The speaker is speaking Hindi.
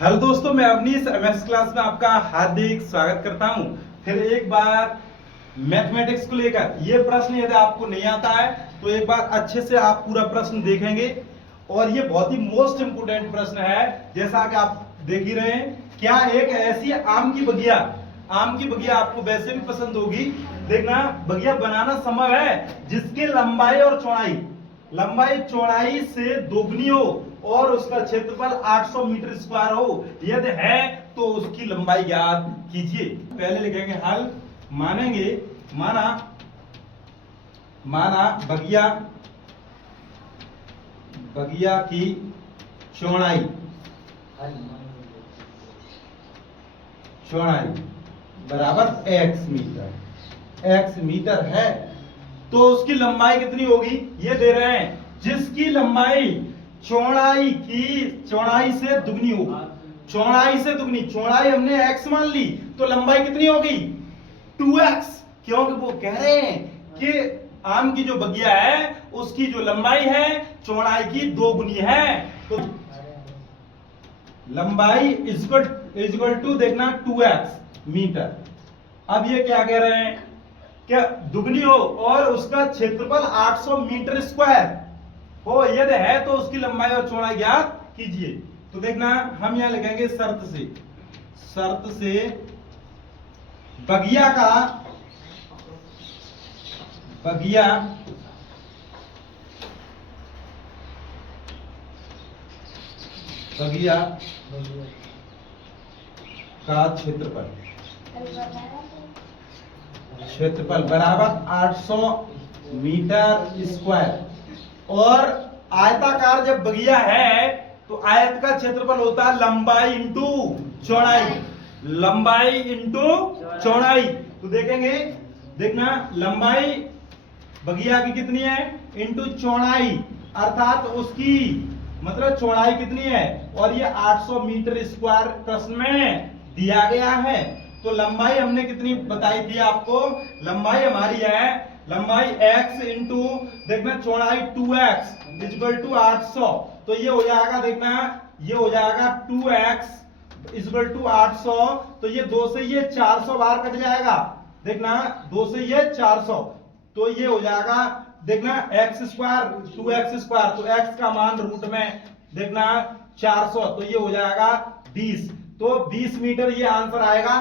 हेलो दोस्तों, मैं अवनीश एमएस क्लास में आपका हार्दिक स्वागत करता हूं। फिर एक बार मैथमेटिक्स को लेकर ये प्रश्न यदि आपको नहीं आता है तो एक बार अच्छे से आप पूरा प्रश्न देखेंगे। और ये बहुत ही मोस्ट इंपोर्टेंट प्रश्न है, जैसा कि आप देख ही रहे हैं। क्या एक ऐसी आम की बगिया आपको वैसे भी पसंद होगी। देखना, बगिया बनाना संभव है जिसकी लंबाई चौड़ाई से दोगुनी हो और उसका क्षेत्रफल 800 मीटर स्क्वायर हो। यदि है तो उसकी लंबाई ज्ञात कीजिए। पहले लिखेंगे हल। माना बगिया की चौड़ाई बराबर x मीटर है तो उसकी लंबाई कितनी होगी, ये दे रहे हैं। जिसकी लंबाई चौड़ाई से दुगनी होगी। चौड़ाई हमने x मान ली तो लंबाई कितनी होगी, 2x। क्योंकि वो कह रहे हैं कि आम की जो बगिया है उसकी जो लंबाई है चौड़ाई की दोगुनी है। तो लंबाई इक्वल टू देखना 2x मीटर। अब ये क्या कह रहे हैं, क्या दुगनी हो और उसका क्षेत्रफल 800 मीटर स्क्वायर हो। यदि है तो उसकी लंबाई और चौड़ाई ज्ञात कीजिए। तो देखना, हम यहां लिखेंगे शर्त से बगिया का क्षेत्रफल बराबर 800 मीटर स्क्वायर। और आयताकार जब बगिया है तो आयत का क्षेत्रफल होता है लंबाई इंटू चौड़ाई। तो देखेंगे, देखना, लंबाई बगिया की कितनी है इंटू चौड़ाई, अर्थात उसकी मतलब चौड़ाई कितनी है। और ये 800 मीटर स्क्वायर प्रश्न में दिया गया है। तो लंबाई हमने कितनी बताई थी आपको, लंबाई हमारी है x इंटू देखना चौड़ाई 2x इक्वल टू 800। तो ये हो जाएगा, देखना, ये हो जाएगा 2x इक्वल टू 800। तो ये 2 से ये 400 बार कट जाएगा। देखना, 2 से ये 400 तो ये हो जाएगा, देखना, x स्क्वायर 2x स्क्वायर। तो x का मान रूट में देखना 400 तो ये हो जाएगा 20। तो 20 मीटर ये आंसर आएगा।